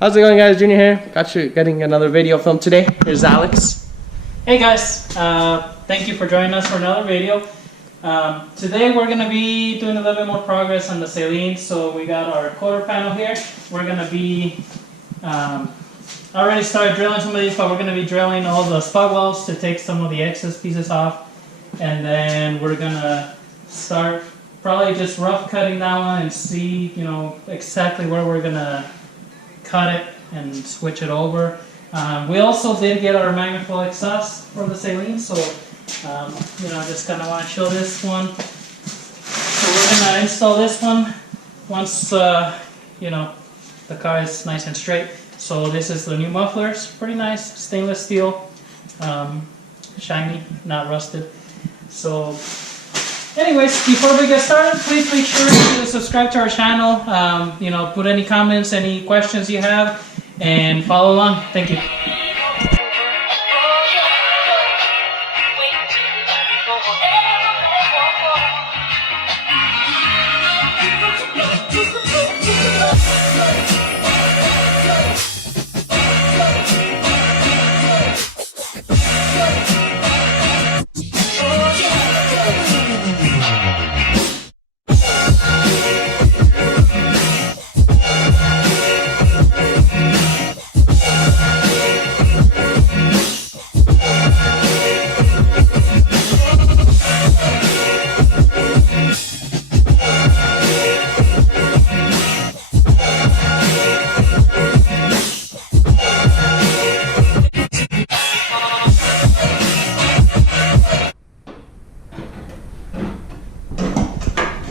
How's it going, guys? Junior here. Got you getting another video film today. Here's Alex. Hey guys, thank you for joining us for another video. Today we're going to be doing a little bit more progress on the Saleen. So we got our quarter panel here. We're going to be, I already started drilling some of these, but we're going to be drilling all the spot welds to take some of the excess pieces off. And then we're going to start probably just rough cutting that one and see, exactly where we're going to cut it and switch it over. We also did get our magniflow exhaust for the Saleen, so I just kind of want to show this one. So we're going to install this one once the car is nice and straight. So this is the new mufflers, pretty nice, stainless steel, shiny, not rusted. So anyways, before we get started, please make sure to subscribe to our channel, put any comments, any questions you have, and follow along. Thank you.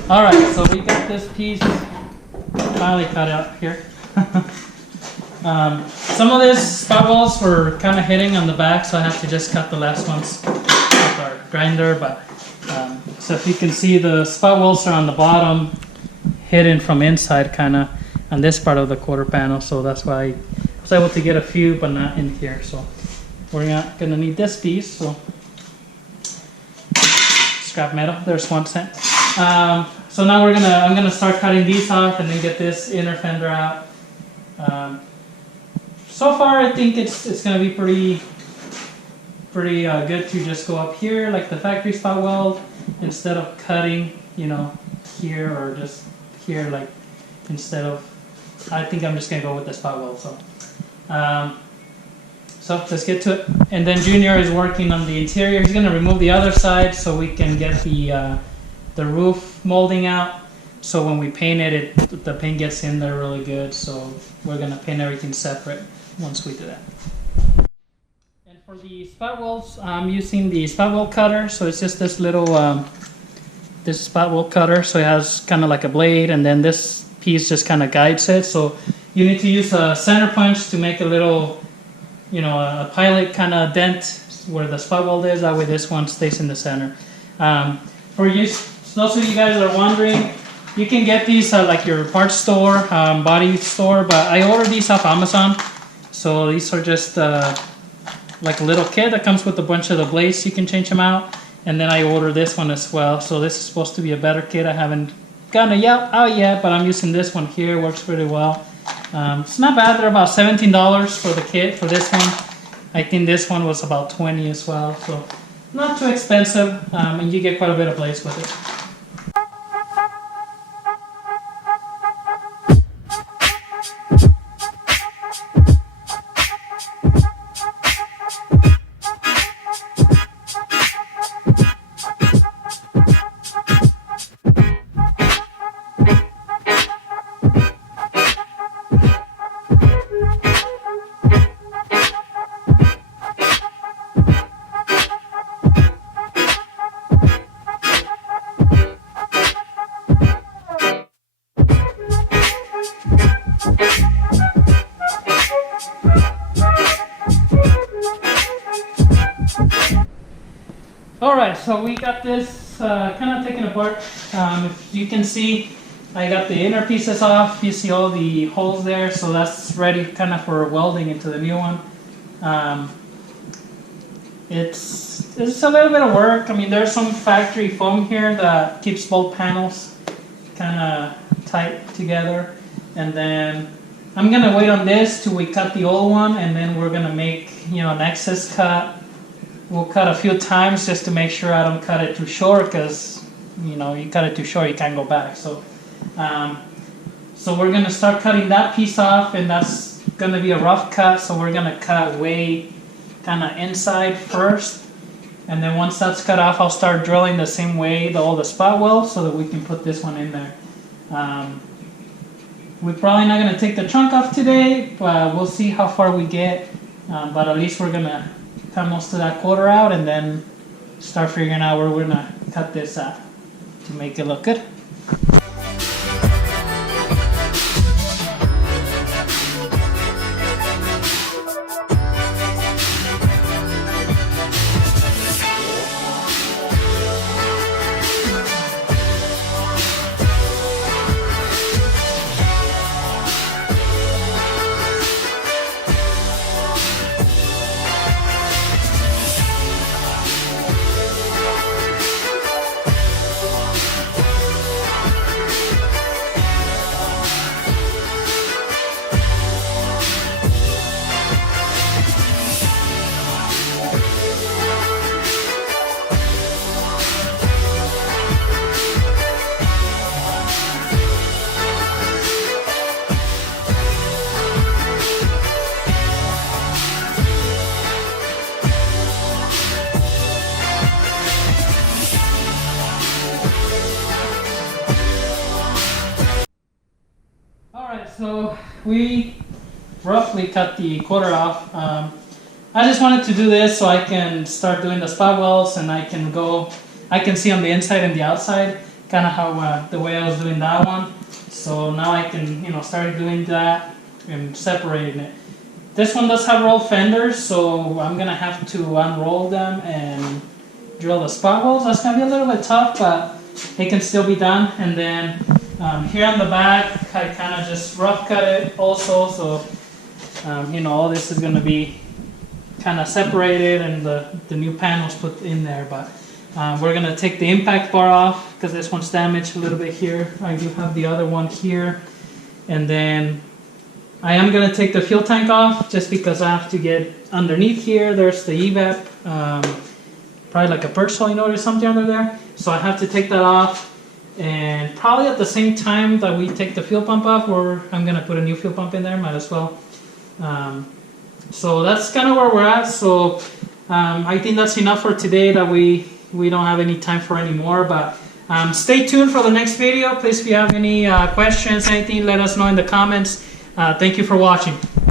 Alright, so we got this piece finally cut out here. Some of these spot welds were kind of hitting on the back, so I have to just cut the last ones with our grinder. But so if you can see, the spot welds are on the bottom, hidden from inside kind of on this part of the quarter panel, so that's why I was able to get a few but not in here. So we're not going to need this piece, so scrap metal, there's 1 cent. So now I'm gonna start cutting these off and then get this inner fender out. So far I think it's gonna be pretty good to just go up here like the factory spot weld instead of cutting here or just here, like instead of, I think I'm just gonna go with the spot weld. So let's get to it. And then Junior is working on the interior. He's gonna remove the other side so we can get the roof molding out, so when we paint it, the paint gets in there really good. So we're gonna paint everything separate once we do that. And for the spot welds, I'm using the spot weld cutter. So it's just this little this spot weld cutter. So it has kind of like a blade, and then this piece just kind of guides it. So you need to use a center punch to make a little, a pilot kind of dent where the spot weld is. That way this one stays in the center. For those of you guys that are wondering, you can get these at like your parts store, body store, but I ordered these off Amazon. So these are just like a little kit that comes with a bunch of the blades. You can change them out. And then I ordered this one as well. So this is supposed to be a better kit. I haven't gotten it out yet, but I'm using this one here. Works pretty well. It's not bad. They're about $17 for the kit for this one. I think this one was about $20 as well. So not too expensive, and you get quite a bit of blades with it. Alright, so we got this kind of taken apart. If you can see, I got the inner pieces off. You see all the holes there, so that's ready kind of for welding into the new one. It's a little bit of work. I mean, there's some factory foam here that keeps both panels kind of tight together, and then I'm gonna wait on this till we cut the old one, and then we're gonna make, you know, an excess cut. We'll cut a few times just to make sure I don't cut it too short, because, you know, you cut it too short, you can't go back. So, so we're gonna start cutting that piece off, and that's gonna be a rough cut. So we're gonna cut way kind of inside first, and then once that's cut off, I'll start drilling the same way all the spot wells, so that we can put this one in there. We're probably not gonna take the trunk off today, but we'll see how far we get. But at least we're gonna cut most of that quarter out, and then start figuring out where we're gonna cut this at to make it look good. So we roughly cut the quarter off. I just wanted to do this so I can start doing the spot wells, and I can see on the inside and the outside, kind of how the way I was doing that one. So now I can, you know, start doing that and separating it. This one does have rolled fenders, so I'm gonna have to unroll them and drill the spot wells. That's gonna be a little bit tough, but it can still be done. And then here on the back, I kind of just rough cut it also, so you know, all this is going to be kind of separated, and the new panels put in there. But we're going to take the impact bar off, because this one's damaged a little bit here. I do have the other one here, and then I am going to take the fuel tank off, just because I have to get underneath here. There's the evap, probably like a perch solenoid or something under there, so I have to take that off. And probably at the same time that we take the fuel pump off, I'm gonna put a new fuel pump in there, might as well. So that's kind of where we're at. So I think that's enough for today, that we don't have any time for any more. But stay tuned for the next video. Please, if you have any questions, anything, let us know in the comments. Thank you for watching.